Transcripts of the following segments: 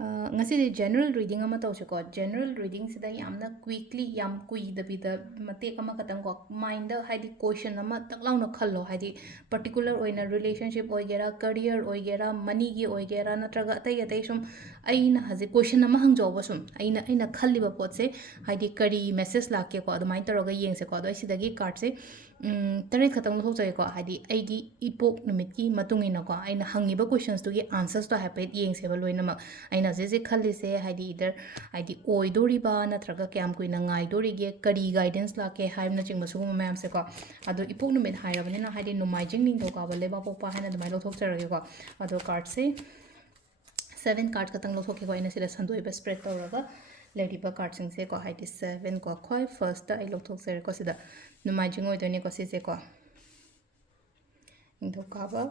ngasi general reading ama tawse ko general reading sida yamna quickly yam kui da bida mate kama katang ko mind da haidi question ama taklaw na khallo haidi particular oina relationship oigera career oigera money gi oigera natraga atai atai sum aina haji question ama hangjoba sum aina khalli ba pot se haidi kari message lakke ko adumai taroga yengse ko adoi sidagi card se ꯇꯔꯦꯠ ꯈꯛꯇꯪ ꯂꯧꯊꯣꯛꯆꯒꯦꯀꯣ ꯍꯥꯏꯗꯤ ꯑꯩꯒꯤ ꯏꯄꯣꯛ ꯅꯨꯃꯤꯠꯀꯤ ꯃꯇꯨꯡ ꯏꯟꯅꯀꯣ ꯑꯩꯅ ꯍꯪꯉꯤꯕ ꯀꯣꯏꯁꯟꯁꯇꯨꯒꯤ ꯑꯟꯁꯔꯁꯇꯣ ꯍꯥꯏꯐꯦꯠ ꯌꯦꯡꯁꯦꯕ ꯂꯣꯏꯅꯃꯛ ꯑꯩꯅ ꯍꯧꯖꯤꯛ ꯍꯧꯖꯤꯛ ꯈꯜꯂꯤꯁꯦ ꯍꯥꯏꯗꯤ ꯏꯗꯔ ꯍꯥꯏꯗꯤ ꯑꯣꯏꯗꯣꯔꯤꯕ ꯅꯠꯇ꯭ꯔꯒ ꯀꯌꯥꯝ ꯀꯨꯏꯅ ꯉꯥꯏꯗꯣꯔꯤꯒꯦ ꯀꯔꯤ ꯒꯥꯏꯗꯦꯟꯁ ꯂꯥꯛꯀꯦ ꯍꯥꯏꯕꯅꯆꯤꯡꯕ ꯁꯤꯒꯨꯝꯕ ꯃꯌꯥꯝꯁꯦꯀꯣ ꯑꯗꯣ ꯏꯄꯣꯛ ꯅꯨꯃꯤꯠ ꯍꯥꯏꯔꯕꯅꯤꯅ ꯍꯥꯏꯗꯤ ꯅꯣꯡꯃꯥꯏꯖꯤꯡ ꯅꯤꯡꯊꯧꯀꯥꯕ ꯂꯩꯕꯥꯛꯄꯣꯛꯄ ꯍꯥꯏꯅ ꯑꯗꯨꯃꯥꯏꯅ ꯂꯧꯊꯣꯛꯆꯔꯒꯦꯀꯣ ꯑꯗꯣ ꯀꯥꯔꯗꯁꯦ 7 ꯀꯥꯔꯗ ꯈꯛꯇꯪ ꯂꯧꯊꯣꯛꯀꯦꯀꯣ ꯑꯩꯅ ꯁꯤꯗ ꯁꯟꯗꯣꯛꯏꯕ ꯁ꯭ꯄ꯭ꯔꯦꯗ ꯇꯧꯔꯒ ꯂꯩꯔꯤꯕ ꯀꯥꯔꯗꯁꯤꯡꯁꯦꯀꯣ ꯍꯥꯏꯗꯤ 7 ꯀꯣ ꯈ꯭ꯋꯥꯏ ꯐꯥꯔꯁꯇ ꯑꯩ ꯂꯧꯊꯣꯛꯆꯔꯦꯀꯣ ꯁꯤꯗ ꯅꯣꯡꯃꯥꯏꯖꯤꯡ ꯑꯣꯏꯗꯣꯏꯅꯦꯀꯣ ꯁꯤꯁꯦꯀꯣ ꯅꯤꯡꯊꯧꯀꯥꯕ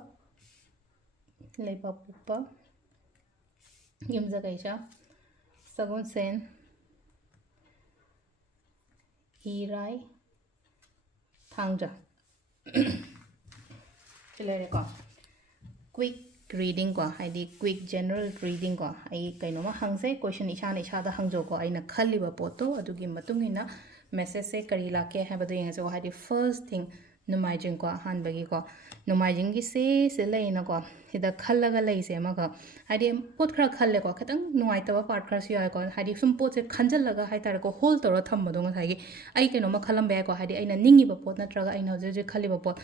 ꯂꯩꯕꯥꯛꯄꯣꯛꯄ ꯌꯨꯝꯖꯀꯩꯁ ꯁꯒꯣꯜꯁꯦꯟ ꯏꯔꯥꯏ ꯊꯥꯡꯖ ꯁꯤ ꯂꯩꯔꯦꯀꯣ quick reading ko haidi quick general reading ko ai kainoma hangse question isana isada hangjo ko aina khalliba poto adugi matungina message se kari lake habadu yengaso haidi first thing numaijing ko hanbagi ko numaijing gi se leina ko sida khallaga leise amaga haidi pot khra khalle ko khatang nuai taba part khra si ai ko haidi sum pot se khanjallaga haitar ko hold toro thambado ngasai gi ai kainoma khalam ba ko haidi aina ningi ba pot natraga aina hoje khaliba pot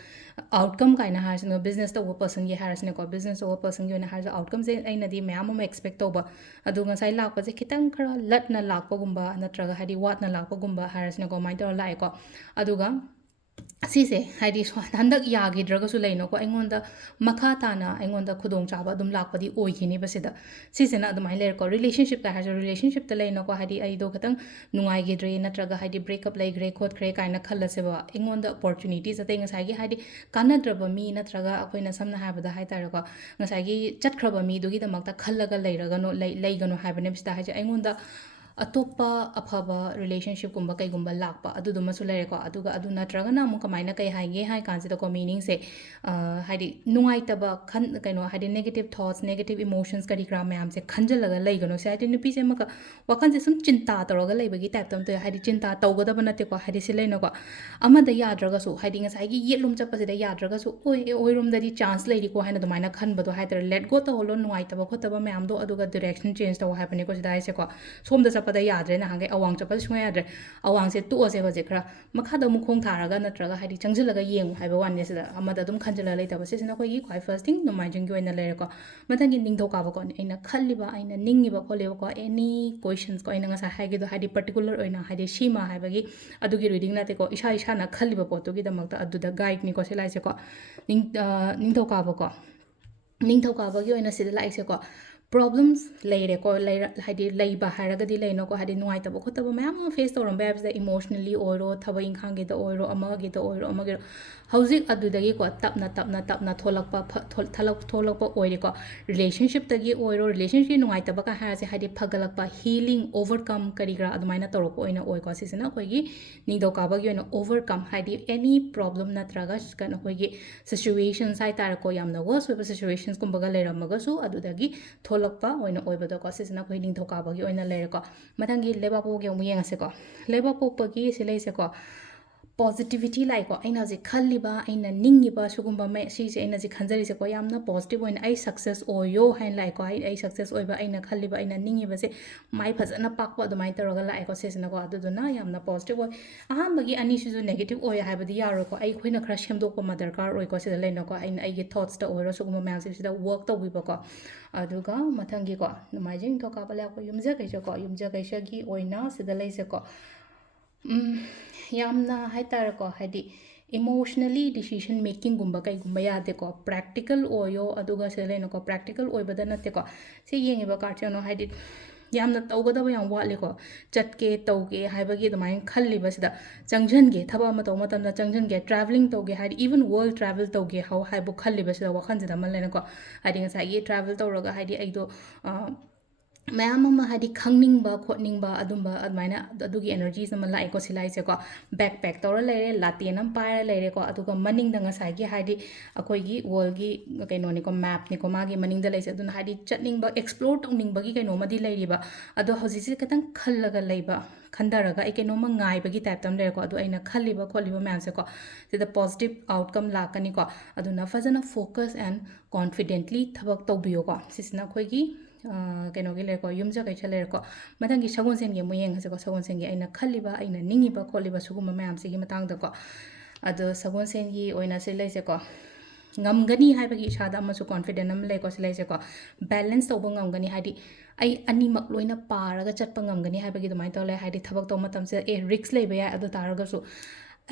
outcome kaina harsino business to person gi harsino ko business to person gi na harsa outcome se aina di mayam ma expect to ba adu ngasai lak pa se khitang khara lat na lak pa gumba natraga haidi wat na lak pa gumba harsino ko mai to lai ko aduga ꯁꯤꯁꯦ ꯍꯥꯏꯗꯤ ꯍꯟꯗꯛ ꯌꯥꯈꯤꯗ꯭ꯔꯒꯁꯨ ꯂꯩꯅꯀꯣ ꯑꯩꯉꯣꯟꯗ ꯃꯈꯥ ꯇꯥꯅ ꯑꯩꯉꯣꯟꯗ ꯈꯨꯗꯣꯡꯆꯥꯕ ꯑꯗꯨꯝ ꯂꯥꯛꯄꯗꯤ ꯑꯣꯏꯈꯤꯅꯦꯕ ꯁꯤꯗ ꯁꯤꯁꯤꯅ ꯑꯗꯨꯃꯥꯏꯅ ꯂꯩꯔꯦꯀꯣ ꯔꯤꯂꯦꯁꯟꯁꯤꯞꯇ ꯍꯥꯏꯔꯁꯨ ꯔꯤꯂꯦꯁꯟꯁꯤꯞꯇ ꯂꯩꯅꯀꯣ ꯍꯥꯏꯗꯤ ꯑꯩꯗꯣ ꯈꯤꯇꯪ ꯅꯨꯡꯉꯥꯏꯈꯤꯗ꯭ꯔꯦ ꯅꯠꯇ꯭ꯔꯒ ꯍꯥꯏꯗꯤ ꯕ꯭ꯔꯦꯛꯑꯞ ꯂꯩꯈ꯭ꯔꯦ ꯈꯣꯠꯈ꯭ꯔꯦ ꯀꯥꯏꯅ ꯈꯜꯂꯁꯦꯕ ꯑꯩꯉꯣꯟꯗ ꯑꯣꯄꯣꯔꯆꯨꯅꯤꯇꯤꯁ ꯑꯇꯩ ꯉꯁꯥꯏꯒꯤ ꯍꯥꯏꯗꯤ ꯀꯥꯟꯅꯗ꯭ꯔꯕ ꯃꯤ ꯅꯠꯇ꯭ꯔꯒ ꯑꯩꯈꯣꯏꯅ ꯁꯝꯅ ꯍꯥꯏꯕꯗ ꯍꯥꯏꯇꯥꯔꯦꯀꯣ ꯉꯁꯥꯏꯒꯤ ꯆꯠꯈ꯭ꯔꯕ ꯃꯤꯗꯨꯒꯤꯗꯃꯛꯇ ꯈꯜꯂꯒ ꯂꯩꯒꯅꯣ ꯍꯥꯏꯕꯅꯦꯕ ꯁꯤꯗ ꯍꯥꯏꯁꯦ ꯑꯩꯉꯣꯟda ꯑꯇꯣꯞꯄ ꯑꯐꯕ ꯔꯤꯂꯦꯁꯟꯁꯤꯞꯀꯨꯝꯕ ꯀꯩꯒꯨꯝꯕ ꯂꯥꯛꯄ ꯑꯗꯨꯗꯨꯃꯁꯨ ꯂꯩꯔꯦꯀꯣ ꯑꯗꯨꯒ ꯑꯗꯨ ꯅꯠꯇ꯭ꯔꯒꯅ ꯑꯃꯨꯛ ꯀꯃꯥꯏꯅ ꯀꯩ ꯍꯥꯏꯒꯦ ꯍꯥꯏ ꯀꯥꯟꯁꯤꯗꯀꯣ ꯃꯤꯅꯤꯡꯁꯦ ꯍꯥꯏꯗꯤ ꯅꯨꯡꯉꯥꯏꯇꯕ ꯀꯩꯅꯣ ꯍꯥꯏꯗꯤ ꯅꯦꯒꯦꯇꯤቭ ꯊꯣꯠꯁ ꯅꯦꯒꯦꯇꯤቭ ꯏꯃꯣꯁꯟꯁ ꯀꯔꯤ ꯀꯔꯥ ꯃꯌꯥꯝꯁꯦ ꯈꯟꯖꯜꯂꯒ ꯂꯩꯒꯅꯣ ꯁꯤ ꯍꯥꯏꯗꯤ ꯅꯨꯄꯤꯁꯦ ꯑꯃꯨꯛꯀ ꯋꯥꯈꯟꯁꯦ ꯁꯨꯝ ꯆꯤꯟꯇꯥ ꯇꯧꯔꯒ ꯂꯩꯕꯒꯤ ꯇꯥꯏꯞꯇ ꯑꯝꯇ ꯍꯥꯏꯗꯤ ꯆꯤꯟꯇꯥ ꯇꯧꯒꯗꯕ ꯅꯠꯇꯦꯀꯣ ꯍꯥꯏꯗꯤ ꯁꯤ ꯂꯩꯅꯀꯣ ꯑꯃꯗ ꯌꯥꯗ꯭ꯔꯒꯁꯨ ꯍꯥꯏꯗꯤ ꯉꯁꯥꯏꯒꯤ ꯌꯦꯠꯂꯣꯝ ꯆꯠꯄꯁꯤꯗ ꯌꯥꯗ꯭ꯔꯒꯁꯨ ꯑꯣꯏꯔꯣꯝꯗꯗꯤ ꯆꯥꯟꯁ ꯂꯩꯔꯤꯀꯣ ꯍꯥꯏꯅ ꯑꯗꯨꯃꯥꯏꯅ ꯈꯟꯕꯗꯣ ꯍꯥꯏꯇꯥꯔꯦ ꯂꯦꯠ ꯒꯣ ꯇꯧꯍꯜꯂꯣ ꯅꯨꯡꯉꯥꯏꯇꯕ ꯈꯣꯠꯇꯕ ꯃꯌꯥꯝꯗꯣ ꯑꯗꯨꯒ ꯗꯤꯔꯦꯛꯁꯟ ꯆꯦꯟꯖ ꯇꯧ ꯍꯥꯏꯕꯅꯦꯀꯣ ꯁꯤꯗ ꯍꯥꯏꯁꯦꯀꯣ ꯁꯣꯝꯗ ꯆꯠꯄꯗ ꯌꯥꯗ꯭ꯔꯦ ꯅꯍꯥꯟꯒꯩ ꯑꯋꯥꯡ ꯆꯠꯄꯗ ꯁꯨꯡꯌꯥ ꯌꯥꯗ꯭ꯔꯦ ꯑꯋꯥꯡꯁꯦ ꯇꯣꯛꯑꯁꯦ ꯍꯧꯖꯤꯛ ꯈꯔ ꯃꯈꯥꯗ ꯑꯃꯨꯛ ꯈꯣꯡ ꯊꯥꯔꯒ ꯅꯠꯇ꯭ꯔꯒ ꯍꯥꯏꯗꯤ ꯆꯪꯁꯤꯜꯂꯒ ꯌꯦꯡꯉꯨ ꯍꯥꯏꯕ ꯋꯥꯅꯤ ꯁꯤꯗ ꯑꯃꯗ ꯑꯗꯨꯝ ꯈꯟꯖꯤꯜꯂꯒ ꯂꯩꯇꯕ ꯁꯤꯁꯤꯅ ꯑꯩꯈꯣꯏꯒꯤ ꯈ꯭ꯋꯥꯏ ꯐꯥꯔꯁ ꯊꯤꯡ ꯅꯣꯡꯃꯥꯏꯖꯤꯡꯒꯤ ꯑꯣꯏꯅ ꯂꯩꯔꯦꯀꯣ ꯃꯊꯪꯒꯤ ꯅꯤꯡꯊꯧꯀꯥꯕꯀꯣ ꯑꯩꯅ ꯈꯜꯂꯤꯕ ꯑꯩꯅ ꯅꯤꯡꯉꯤꯕ ꯈꯣꯠꯂꯤꯕꯀꯣ ꯑꯦꯅꯤ ꯀꯣꯏꯁꯟꯁꯀꯣ ꯑꯩꯅ ꯉꯁꯥꯏ ꯍꯥꯏꯒꯤꯗꯣ ꯍꯥꯏꯗꯤ ꯄꯔꯇꯤꯀꯨꯂꯔ ꯑꯣꯏꯅ ꯍꯥꯏꯗꯤ ꯁꯤꯃ ꯍꯥꯏꯕꯒꯤ ꯑꯗꯨꯒꯤ ꯔꯤꯗꯤꯡ ꯅꯠꯇꯦꯀꯣ ꯏꯁꯥꯅ ꯈꯜꯂꯤꯕ ꯄꯣꯠꯇꯨꯒꯤꯗꯃꯛꯇ ꯑꯗꯨꯗ ꯒꯥꯏꯗꯅꯤꯀꯣ ꯁꯤ ꯂꯥꯛꯏꯁꯦꯀꯣ ꯅꯤꯡꯊꯧꯀꯥꯕꯀꯣ ꯅꯤꯡꯊꯧꯀꯥꯕꯒꯤ ꯑꯣꯏꯅ ꯁꯤꯗ ꯂꯥꯛꯏꯁꯦꯀꯣ ꯄ꯭ꯔꯣꯕ꯭ꯂꯦꯝꯁ ꯂꯩꯔꯦꯀꯣ ꯍꯥꯏꯗꯤ ꯂꯩꯕ ꯍꯥꯏꯔꯒꯗꯤ ꯂꯩꯅꯀꯣ ꯍꯥꯏꯗꯤ ꯅꯨꯡꯉꯥꯏꯇꯕ ꯈꯣꯠꯇꯕ ꯃꯌꯥꯝ ꯑꯃ ꯐꯦꯁ ꯇꯧꯔꯝꯕ ꯌꯥꯏꯕꯁꯤꯗ ꯏꯃꯣꯁꯅꯦꯜꯂꯤ ꯑꯣꯏꯔꯣ ꯊꯕꯛ ꯏꯪꯈꯥꯡꯒꯤꯗ ꯑꯣꯏꯔꯣ ꯑꯃꯒꯤꯗ ꯑꯣꯏꯔꯣ ꯑꯃꯒꯤꯗ ꯍꯧꯖꯤꯛ ꯑꯗꯨꯗꯒꯤꯀꯣ ꯇꯞꯅ ꯊꯣꯛꯂꯛꯄ ꯑꯣꯏꯔꯦꯀꯣ ꯔꯤꯂꯦꯁꯟꯁꯤꯞꯇꯒꯤ ꯑꯣꯏꯔꯣ ꯔꯤꯂꯦꯁꯟꯁꯤꯞꯀꯤ ꯅꯨꯡꯉꯥꯏꯇꯕ ꯀ ꯍꯥꯏꯔꯁꯦ ꯍꯥꯏꯗꯤ ꯐꯒꯠꯂꯛꯄ ꯍꯤꯂꯤꯡ ꯑꯣꯚꯔꯀꯝ ꯀꯔꯤ ꯀꯔꯥ ꯑꯗꯨꯃꯥꯏꯅ ꯇꯧꯔꯛꯄ ꯑꯣꯏꯅ ꯑꯣꯏꯀꯣ ꯁꯤꯁꯤꯅ ꯑꯩꯈꯣꯏꯒꯤ ꯅꯤꯡꯊꯧꯀꯥꯕꯒꯤ ꯑꯣꯏꯅ ꯑꯣꯚꯔꯀꯝ ꯍꯥꯏꯗꯤ ꯑꯦꯅꯤ ꯄ꯭ꯔꯣꯕ꯭ꯂꯦꯝ ꯅꯠꯇ꯭ꯔꯒ ꯀꯩꯅꯣ ꯑꯩꯈꯣꯏꯒꯤ ꯁꯤꯆꯨꯋꯦꯁꯟꯁ ꯍꯥꯏꯇꯥꯔꯦꯀꯣ ꯌꯥꯝꯅ ꯋꯔꯁ ꯑꯣꯏꯕ ꯁꯤꯆꯨꯋꯦꯁꯟꯁꯀꯨꯝꯕꯒ ꯂꯩꯔꯝꯃꯒꯁꯨ ꯑꯗꯨꯗꯒꯤ ꯊꯣꯛꯂꯛꯄ ꯑꯣꯏꯅ ꯑꯣꯏꯕꯗꯣꯀꯣ ꯁꯤꯁꯤꯅ ꯑꯩꯈꯣꯏ ꯅꯤꯡꯊꯧꯀꯥꯕꯒꯤ ꯑꯣꯏꯅ ꯂꯩꯔꯦꯀꯣ ꯃꯊꯪꯒꯤ ꯂꯩꯕꯥꯛꯄꯣꯛꯄꯒꯤ ꯑꯃꯨꯛ ꯌꯦꯡꯉꯁꯦꯀꯣ ꯂꯩꯕꯥꯛꯄꯣꯛꯄꯒꯤ ꯁꯤ ꯂꯩꯁꯦꯀꯣ ꯄꯣꯖꯤꯇꯤꯚꯤꯇꯤ ꯂꯥꯛꯏꯀꯣ ꯑꯩꯅ ꯍꯧꯖꯤꯛ ꯈꯜꯂꯤꯕ ꯑꯩꯅ ꯅꯤꯡꯉꯤꯕ ꯁꯤꯒꯨꯝꯕ ꯁꯤꯁꯦ ꯑꯩꯅ ꯍꯧꯖꯤꯛ ꯈꯟꯖꯔꯤꯁꯦꯀꯣ ꯌꯥꯝꯅ ꯄꯣꯖꯤꯇꯤꯚ ꯑꯣꯏꯅ ꯑꯩ ꯁꯛꯁꯦꯁ ꯑꯣꯏꯌꯣ ꯍꯥꯏꯅ ꯂꯥꯛꯑꯦꯀꯣ ꯑꯩ ꯁꯛꯁꯦꯁ ꯑꯣꯏꯕ ꯑꯩꯅ ꯈꯜꯂꯤꯕ ꯑꯩꯅ ꯅꯤꯡꯉꯤꯕꯁꯦ ꯃꯥꯏ ꯐꯖꯅ ꯄꯥꯛꯄ ꯑꯗꯨꯃꯥꯏꯅ ꯇꯧꯔꯒ ꯂꯥꯛꯑꯦꯀꯣ ꯁꯤꯁꯤꯅꯀꯣ ꯑꯗꯨꯗꯨꯅ ꯌꯥꯝꯅ ꯄꯣꯖꯤꯇꯤꯚ ꯑꯣꯏ ꯑꯍꯥꯟꯕꯒꯤ ꯑꯅꯤꯁꯤꯁꯨ ꯅꯦꯒꯦꯇꯤꯚ ꯑꯣꯏ ꯍꯥꯏꯕꯗꯤ ꯌꯥꯔꯣꯏꯀꯣ ꯑꯩꯈꯣꯏꯅ ꯈꯔ ꯁꯦꯝꯗꯣꯛꯄ ꯑꯃ ꯗꯔꯀꯥꯔ ꯑꯣꯏꯀꯣ ꯁꯤꯗ ꯂꯩꯅꯀꯣ ꯑꯩꯒꯤ ꯊꯣꯠꯁꯇ ꯑꯣꯏꯔꯣ ꯁꯤꯒꯨꯝꯕ ꯃꯌꯥꯝꯁꯦ ꯁꯤꯗ ꯋꯔꯛ ꯇꯧꯕꯤꯕꯀꯣ ꯑꯗꯨꯒ ꯃꯊꯪꯒꯤꯀꯣ ꯅꯣꯡꯃꯥꯏꯖꯤꯡ ꯅꯤꯡꯊꯧꯀꯥꯕ ꯂꯥꯛꯄ ꯌꯨꯝꯖꯀꯩꯁꯀꯣ ꯌꯨꯝꯖꯀꯩꯁꯒꯤ ꯑꯣꯏꯅ ꯁꯤꯗ ꯂꯩꯁꯦꯀꯣ ꯌꯥꯝꯅ ꯍꯥꯏꯇꯥꯔꯦꯀꯣ ꯍꯥꯏꯗꯤ ꯏꯃꯣꯁꯅꯦꯜꯂꯤ ꯗꯤꯁꯤಷꯟ ꯃꯦꯀꯤꯡꯒꯨꯝꯕ ꯀꯩꯒꯨꯝꯕ ꯌꯥꯗꯦꯀꯣ ꯄ꯭ꯔꯦꯛꯇꯤꯀꯦꯜ ꯑꯣꯏꯌꯣ ꯑꯗꯨꯒ ꯁꯤꯗ ꯂꯩꯅꯀꯣ ꯄ꯭ꯔꯦꯛꯇꯤꯀꯦꯜ ꯑꯣꯏꯕꯗ ꯅꯠꯇꯦꯀꯣ ꯁꯤ ꯌꯦꯡꯉꯤꯕ ꯀꯥꯔꯠꯁꯦ ꯌꯦꯡꯉꯣ ꯍꯥꯏꯗꯤ ꯌꯥꯝꯅ ꯇꯧꯒꯗꯕ ꯌꯥꯝ ꯋꯥꯠꯂꯤꯀꯣ ꯆꯠꯀꯦ ꯇꯧꯒꯦ ꯍꯥꯏꯕꯒꯤ ꯑꯗꯨꯃꯥꯏꯅ ꯈꯜꯂꯤꯕꯁꯤꯗ ꯆꯪꯁꯤꯟꯒꯦ ꯊꯕꯛ ꯑꯃ ꯇꯧꯕ ꯃꯇꯝꯗ ꯆꯪꯁꯤꯟꯒꯦ ꯇ꯭ꯔꯥꯚꯦꯂꯤꯡ ꯇꯧꯒꯦ ꯍꯥꯏꯗꯤ ꯏꯚꯟ ꯋꯔꯜ ꯇ꯭ꯔꯥꯚꯦꯜ ꯇꯧꯒꯦ ꯍꯥꯏꯕꯨ ꯈꯜꯂꯤꯕꯁꯤꯗ ꯋꯥꯈꯜꯁꯤꯗ ꯑꯃ ꯂꯩꯅꯀꯣ ꯍꯥꯏꯗꯤ ꯉꯁꯥꯏꯒꯤ ꯇ꯭ꯔꯥꯚꯦꯜ ꯇꯧꯔꯒ ꯍꯥꯏꯗꯤ ꯑꯩꯗꯣ ꯃꯌꯥꯝ ꯑꯃ ꯍꯥꯏꯗꯤ ꯈꯪꯅꯤꯡꯕ ꯈꯣꯠꯅꯤꯡꯕ ꯑꯗꯨꯝꯕ ꯑꯗꯨꯃꯥꯏꯅ ꯑꯗꯨꯒꯤ ꯑꯦꯅꯔꯖꯤꯁ ꯑꯃ ꯂꯥꯛꯑꯦꯀꯣ ꯁꯤꯂꯥꯏꯁꯦꯀꯣ ꯕꯦꯛ ꯄꯦꯛ ꯇꯧꯔ ꯂꯩꯔꯦ ꯂꯥꯇꯦꯟ ꯑꯃ ꯄꯥꯏꯔ ꯂꯩꯔꯦꯀꯣ ꯑꯗꯨꯒ ꯃꯅꯤꯡꯗ ꯉꯁꯥꯏꯒꯤ ꯍꯥꯏꯗꯤ ꯑꯩꯈꯣꯏꯒꯤ ꯋꯥꯔꯜꯒꯤ ꯀꯩꯅꯣꯅꯤꯀꯣ ꯃꯦꯞꯅꯤꯀꯣ ꯃꯥꯒꯤ ꯃꯅꯤꯡꯗ ꯂꯩꯁꯦ ꯑꯗꯨꯅ ꯍꯥꯏꯗꯤ ꯆꯠꯅꯤꯡꯕ ꯑꯦꯛꯁꯄ꯭ꯂꯣꯔ ꯇꯧꯅꯤꯡꯕꯒꯤ ꯀꯩꯅꯣꯃꯗꯤ ꯂꯩꯔꯤꯕ ꯑꯗꯣ ꯍꯧꯖꯤꯛꯁꯦ ꯈꯤꯇꯪ ꯈꯜꯂꯒ ꯂꯩꯕ ꯈꯟꯊꯔꯒ ꯑꯩ ꯀꯩꯅꯣꯝꯃ ꯉꯥꯏꯕꯒꯤ ꯇꯥꯏꯞꯇ ꯑꯃ ꯂꯩꯔꯦꯀꯣ ꯑꯗꯣ ꯑꯩꯅ ꯈꯜꯂꯤꯕ ꯈꯣꯠꯂꯤꯕ ꯃꯌꯥꯝꯁꯦꯀꯣ ꯁꯤꯗ ꯄꯣꯖꯤꯇꯤቭ ꯑꯥꯎꯠꯀꯝ ꯂꯥꯛꯀꯅꯤꯀꯣ ꯑꯗꯨꯅ ꯐꯖꯅ ꯐꯣꯀꯁ ꯑꯦꯟ ꯀꯣꯟꯐꯤꯗꯦꯟꯠꯂꯤ ꯊꯕꯛ ꯇꯧꯕꯤꯌꯨꯀꯣ ꯁꯤꯁꯤꯅ ꯑꯩꯈꯣꯏꯒꯤ ꯀꯩꯅꯣꯒꯤ ꯂꯩꯔꯦꯀꯣ ꯌꯨꯝꯖ ꯀꯩꯁ ꯂꯩꯔꯦꯀꯣ ꯃꯊꯪꯒꯤ ꯁꯒꯣꯜꯁꯦꯟꯒꯤ ꯑꯃꯨꯛ ꯌꯦꯡꯉꯁꯦꯀꯣ ꯁꯒꯣꯜꯁꯦꯟꯒꯤ ꯑꯩꯅ ꯈꯜꯂꯤꯕ ꯑꯩꯅ ꯅꯤꯡꯉꯤꯕ ꯈꯣꯠꯂꯤꯕ ꯁꯤꯒꯨꯝꯕ ꯃꯌꯥꯝꯁꯤꯒꯤ ꯃꯇꯥꯡꯗꯀꯣ ꯑꯗꯣ ꯁꯒꯣꯜꯁꯦꯟꯒꯤ ꯑꯣꯏꯅ ꯁꯤ ꯂꯩꯁꯦꯀꯣ ꯉꯝꯒꯅꯤ ꯍꯥꯏꯕꯒꯤ ꯏꯁꯥꯗ ꯑꯃꯁꯨ ꯀꯣꯟꯐꯤꯗꯦꯟ ꯑꯃ ꯂꯩꯀꯣ ꯁꯤ ꯂꯩꯁꯦꯀꯣ ꯕꯦꯂꯦꯟꯁ ꯇꯧꯕ ꯉꯝꯒꯅꯤ ꯍꯥꯏꯗꯤ ꯑꯩ ꯑꯅꯤꯃꯛ ꯂꯣꯏꯅ ꯄꯥꯔꯒ ꯆꯠꯄ ꯉꯝꯒꯅꯤ ꯍꯥꯏꯕꯒꯤ ꯑꯗꯨꯃꯥꯏꯅ ꯇꯧ ꯂꯩ ꯍꯥꯏꯗꯤ ꯊꯕꯛ ꯇꯧꯕ ꯃꯇꯝꯁꯤꯗ ꯔꯤꯛꯁ ꯂꯩꯕ ꯌꯥꯏ ꯑꯗꯨ ꯇꯥꯔꯒꯁꯨ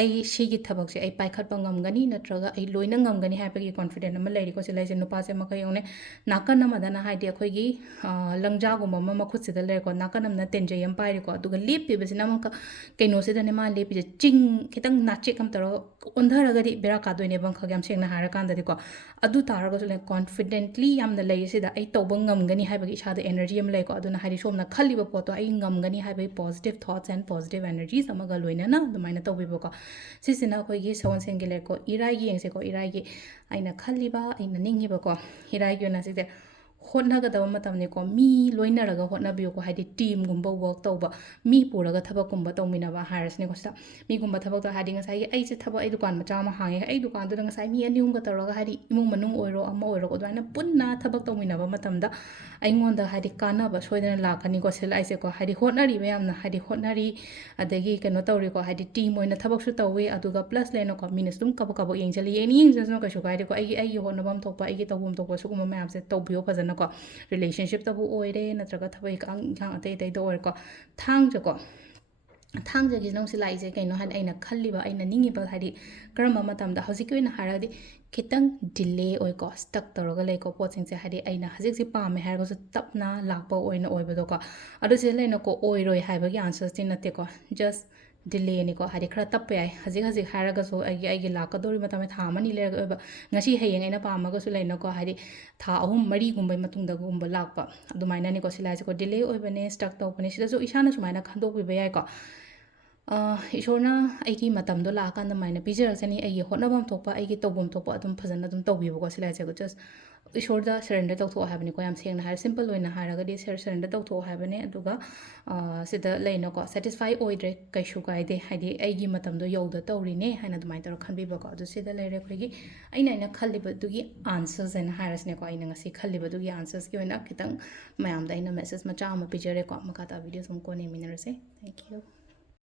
ꯑꯩ ꯁꯤꯒꯤ ꯊꯕꯛꯁꯦ ꯑꯩ ꯄꯥꯏꯈꯠꯄ ꯉꯝꯒꯅꯤ ꯅꯠꯇ꯭ꯔꯒ ꯑꯩ ꯂꯣꯏꯅ ꯉꯝꯒꯅꯤ ꯍꯥꯏꯕꯒꯤ ꯀꯣꯟꯐꯤꯗꯦꯟ ꯑꯃ ꯂꯩꯔꯤꯀꯣ ꯁꯤ ꯂꯩꯁꯦ ꯅꯨꯄꯥꯁꯦ ꯃꯈꯩ ꯌꯧꯅꯦ ꯅꯥꯀꯟ ꯑꯃꯗꯅ ꯍꯥꯏꯗꯤ ꯑꯩꯈꯣꯏꯒꯤ ꯂꯪꯖꯥꯒꯨꯝꯕ ꯑꯃ ꯃꯈꯨꯠꯁꯤꯗ ꯂꯩꯔꯦꯀꯣ ꯅꯥꯀꯟ ꯑꯃꯅ ꯇꯦꯟꯖꯩ ꯑꯃ ꯄꯥꯏꯔꯦꯀꯣ ꯑꯗꯨꯒ ꯂꯦꯞꯄꯤꯕꯁꯤꯅ ꯑꯃꯨꯛꯀ ꯀꯩꯅꯣꯁꯤꯗꯅꯦ ꯃꯥ ꯂꯦꯞꯄꯤꯁꯦ ꯆꯤꯡ ꯈꯤꯇꯪ ꯅꯥꯆꯦꯛ ꯑꯃ ꯇꯧꯔꯒ ꯑꯣꯟꯊꯔꯒꯗꯤ ꯕꯦꯔꯥ ꯀꯥꯗꯣꯏꯅꯦꯕ ꯑꯃꯈꯛ ꯌꯥꯝ ꯁꯦꯡꯅ ꯍꯥꯏꯔꯀꯥꯟꯗꯗꯤꯀꯣ ꯑꯗꯨ ꯇꯥꯔꯒꯁꯨ ꯀꯣꯟꯐꯤꯗꯦꯟꯠꯂꯤ ꯌꯥꯝꯅ ꯂꯩꯔꯤꯁꯤꯗ ꯑꯩ ꯇꯧꯕ ꯉꯝꯒꯅꯤ ꯍꯥꯏꯕꯒꯤ ꯏꯁꯥꯗ ꯑꯦꯅꯔꯖꯤ ꯑꯃ ꯂꯩꯀꯣ ꯑꯗꯨꯅ ꯍꯥꯏꯗꯤ ꯁꯣꯝꯅ ꯈꯜꯂꯤꯕ ꯄꯣꯠꯇꯣ ꯑꯩ ꯉꯝꯒꯅꯤ ꯍꯥꯏꯕꯒꯤ ꯄꯣꯖꯤꯇꯤቭ ꯊꯣꯠꯁ ꯑꯦꯟ ꯄꯣꯖꯤꯇꯤቭ ꯑꯦꯅꯔꯖꯤꯁ ꯑꯃꯒ ꯂꯣꯏꯅꯅ ꯑꯗꯨꯃꯥꯏꯅ ꯇꯧꯕꯤꯕꯀꯣ ꯁꯤꯁꯤꯅ ꯑꯩꯈꯣꯏꯒꯤ ꯁꯒꯣꯜꯁꯦꯟꯒꯤ ꯂꯩꯔꯦꯀꯣ ꯏꯔꯥꯏꯒꯤ ꯌꯦꯡꯁꯦꯀꯣ ꯏꯔꯥꯏꯒꯤ ꯑꯩꯅ ꯈꯜꯂꯤꯕ ꯑꯩꯅ ꯅꯤꯡꯉꯤꯕꯀꯣ ꯏꯔꯥꯏꯒꯤ ꯑꯣꯏꯅ ꯁꯤꯁꯦ ꯍꯣꯠꯅꯒꯗꯕ ꯃꯇꯝꯅꯤꯀꯣ ꯃꯤ ꯂꯣꯏꯅꯔꯒ ꯍꯣꯠꯅꯕꯤꯌꯨꯀꯣ ꯍꯥꯏꯗꯤ ꯇꯤꯝꯒꯨꯝꯕ ꯋꯔꯛ ꯇꯧꯕ ꯃꯤ ꯄꯨꯔꯒ ꯊꯕꯛꯀꯨꯝꯕ ꯇꯧꯃꯤꯟꯅꯕ ꯍꯥꯏꯔꯁꯤꯅꯦꯀꯣ ꯁꯤꯗ ꯃꯤꯒꯨꯝꯕ ꯊꯕꯛꯇꯣ ꯍꯥꯏꯗꯤ ꯉꯁꯥꯏꯒꯤ ꯑꯩꯁꯦ ꯊꯕꯛ ꯑꯩ ꯗꯨꯀꯥꯟ ꯃꯆꯥ ꯑꯃ ꯍꯥꯡꯉꯦ ꯑꯩ ꯗꯨꯀꯥꯟꯗꯨꯗ ꯉꯁꯥꯏ ꯃꯤ ꯑꯅꯤ ꯑꯍꯨꯝꯒ ꯇꯧꯔꯒ ꯍꯥꯏꯗꯤ ꯏꯃꯨꯡ ꯃꯅꯨꯡ ꯑꯣꯏꯔꯣ ꯑꯃ ꯑꯣꯏꯔꯣ ꯑꯗꯨꯃꯥꯏꯅ ꯄꯨꯟꯅ ꯊꯕꯛ ꯇꯧꯃꯤꯟꯅꯕ ꯃꯇꯝꯗ ꯑꯩꯉꯣꯟꯗ ꯍꯥꯏꯗꯤ ꯀꯥꯟꯅꯕ ꯁꯣꯏꯗꯅ ꯂꯥꯛꯀꯅꯤꯀꯣ ꯁꯤꯂꯥꯏꯁꯦꯀꯣ ꯍꯥꯏꯗꯤ ꯍꯣꯠꯅꯔꯤꯕ ꯌꯥꯝꯅ ꯍꯥꯏꯗꯤ ꯍꯣꯠꯅꯔꯤ ꯑꯗꯒꯤ ꯀꯩꯅꯣ ꯇꯧꯔꯤꯀꯣ ꯍꯥꯏꯗꯤ ꯇꯤꯝ ꯑꯣꯏꯅ ꯊꯕꯛꯁꯨ ꯇꯧꯋꯤ ꯑꯗꯨꯒ ꯄ꯭ꯂꯁ ꯂꯩꯅꯀꯣ ꯃꯤꯅꯁꯨ ꯑꯗꯨꯝ ꯀꯕꯛ ꯀꯕꯛ ꯌꯦꯡꯁꯤꯜꯂꯤ ꯌꯦꯡꯖꯁꯅꯨ ꯀꯩꯁꯨ ꯀꯥꯏꯗꯦꯀꯣ ꯑꯩꯒꯤ ꯍꯣꯠꯅꯐꯝ ꯊꯣꯛꯄ ꯑꯩꯒꯤ ꯇꯧꯐꯝ ꯊꯣꯛꯄ ꯁꯤꯒꯨꯝꯕ ꯃꯌꯥꯝꯁꯦ ꯇꯧꯕꯤꯌꯣ ꯐꯖꯅꯀꯣ ꯔꯤꯂꯦꯁꯟꯁꯤꯞꯇꯕꯨ ꯑꯣꯏꯔꯦ ꯅꯠꯇ꯭ꯔꯒ ꯊꯕꯛ ꯏꯪꯈꯥꯡ ꯑꯇꯩ ꯑꯇꯩꯗ ꯑꯣꯏꯔꯦꯀꯣ ꯊꯥꯡꯁꯦꯀꯣ ꯊꯥꯡꯖꯒꯤꯁꯤꯅ ꯑꯃꯨꯛ ꯂꯥꯛꯏꯁꯦ ꯀꯩꯅꯣ ꯍꯥꯏꯅ ꯑꯩꯅ ꯈꯜꯂꯤꯕ ꯑꯩꯅ ꯅꯤꯡꯉꯤꯕ ꯍꯥꯏꯗꯤ ꯀꯔꯝꯕ ꯃꯇꯝꯗ ꯍꯧꯖꯤꯛꯀꯤ ꯑꯣꯏꯅ ꯍꯥꯏꯔꯒꯗꯤ ꯈꯤꯇꯪ ꯗꯤꯂꯦ ꯑꯣꯏꯀꯣ ꯁ꯭ꯇꯛ ꯇꯧꯔꯒ ꯂꯩꯀꯣ ꯄꯣꯠꯁꯤꯡꯁꯦ ꯍꯥꯏꯗꯤ ꯑꯩꯅ ꯍꯧꯖꯤꯛꯁꯤ ꯄꯥꯝꯃꯦ ꯍꯥꯏꯔꯒꯁꯨ ꯇꯞꯅ ꯂꯥꯛꯄ ꯑꯣꯏꯅ ꯑꯣꯏꯕꯗꯣꯀꯣ ꯑꯗꯨ ꯁꯤꯗ ꯂꯩꯅꯀꯣ ꯑꯣꯏꯔꯣꯏ ꯍꯥꯏꯕꯒꯤ ꯑꯟꯁꯔꯁꯇꯤ ꯅꯠꯇꯦꯀꯣ ꯖꯁ ꯗꯤꯂꯦꯅꯤꯀꯣ ꯍꯥꯏꯗꯤ ꯈꯔ ꯇꯞꯄ ꯌꯥꯏ ꯍꯧꯖꯤꯛ ꯍꯥꯏꯔꯒꯁꯨ ꯑꯩꯒꯤ ꯂꯥꯛꯀꯗꯧꯔꯤ ꯃꯇꯝꯗ ꯊꯥ ꯑꯃꯅꯤ ꯂꯩꯔꯒ ꯑꯣꯏꯕ ꯉꯁꯤ ꯍꯌꯦꯡ ꯑꯩꯅ ꯄꯥꯝꯃꯒꯁꯨ ꯂꯩꯅꯀꯣ ꯍꯥꯏꯗꯤ ꯊꯥ ꯑꯍꯨꯝ ꯃꯔꯤꯒꯨꯝꯕꯩ ꯃꯇꯨꯡꯗꯒꯨꯝꯕ ꯂꯥꯛꯄ ꯑꯗꯨꯃꯥꯏꯅꯅꯤꯀꯣ ꯁꯤꯂꯥꯏꯁꯦꯀꯣ ꯗꯤꯂꯦ ꯑꯣꯏꯕꯅꯦ ꯁ꯭ꯇꯛ ꯇꯧꯕꯅꯦ ꯁꯤꯗꯁꯨ ꯏꯁꯥꯅ ꯁꯨꯃꯥꯏꯅ ꯈꯟꯗꯣꯛꯄꯤꯕ ꯌꯥꯏꯀꯣ ꯏꯁꯣꯔꯅ ꯑꯩꯒꯤ ꯃꯇꯝꯗꯣ ꯂꯥꯛꯑꯀꯥꯟꯗ ꯃꯥꯏꯅ ꯄꯤꯖꯔꯛꯆꯅꯤ ꯑꯩꯒꯤ ꯍꯣꯠꯅꯐꯝ ꯊꯣꯛꯄ ꯑꯩꯒꯤ ꯇꯧꯐꯝ ꯊꯣꯛꯄ ꯑꯗꯨꯝ ꯐꯖꯅ ꯑꯗꯨꯝ ꯇꯧꯕꯤꯕꯀꯣ ꯁꯤꯂꯥꯏꯁꯦꯀꯣ ꯖꯁ ꯏꯁꯣꯔꯗ ꯁꯔꯦꯟꯗꯔ ꯇꯧꯊꯣꯛꯑꯣ ꯍꯥꯏꯕꯅꯤꯀꯣ ꯌꯥꯝ ꯁꯦꯡꯅ ꯍꯥꯏꯔ ꯁꯤꯝꯄꯜ ꯑꯣꯏꯅ ꯍꯥꯏꯔꯒꯗꯤ ꯁꯔꯦꯟꯗꯔ ꯇꯧꯊꯣꯛꯑꯣ ꯍꯥꯏꯕꯅꯦ ꯑꯗꯨꯒ ꯁꯤꯗ ꯂꯩꯅꯀꯣ ꯁꯦꯇꯤꯁꯐꯥꯏ ꯑꯣꯏꯗ꯭ꯔꯦ ꯀꯩꯁꯨ ꯀꯥꯏꯗꯦ ꯍꯥꯏꯗꯤ ꯑꯩꯒꯤ ꯃꯇꯝꯗꯣ ꯌꯧꯗ ꯇꯧꯔꯤꯅꯦ ꯍꯥꯏꯅ ꯑꯗꯨꯃꯥꯏꯅ ꯇꯧꯔꯒ ꯈꯟꯕꯤꯕꯀꯣ ꯑꯗꯨ ꯁꯤꯗ ꯂꯩꯔꯦ ꯑꯩꯈꯣꯏꯒꯤ ꯑꯩꯅ ꯈꯜꯂꯤꯕꯗꯨꯒꯤ ꯑꯟꯁꯔꯁ ꯍꯥꯏꯅ ꯍꯥꯏꯔꯁꯤꯅꯦꯀꯣ ꯑꯩꯅ ꯉꯁꯤ ꯈꯜꯂꯤꯕꯗꯨꯒꯤ ꯑꯟꯁꯔꯁꯀꯤ ꯑꯣꯏꯅ ꯈꯤꯇꯪ ꯃꯌꯥꯝꯗ ꯑꯩꯅ ꯃꯦꯁꯦꯖ ꯃꯆꯥ ꯑꯃ ꯄꯤꯖꯔꯦꯀꯣ ꯃꯈꯥ ꯇꯥ ꯚꯤꯗꯤꯑꯣꯁ ꯑꯃꯨꯛ ꯀꯣꯟꯅ ꯌꯦꯡꯃꯤꯟꯅꯔꯁꯦ ꯊꯦꯡꯛ ꯌꯨ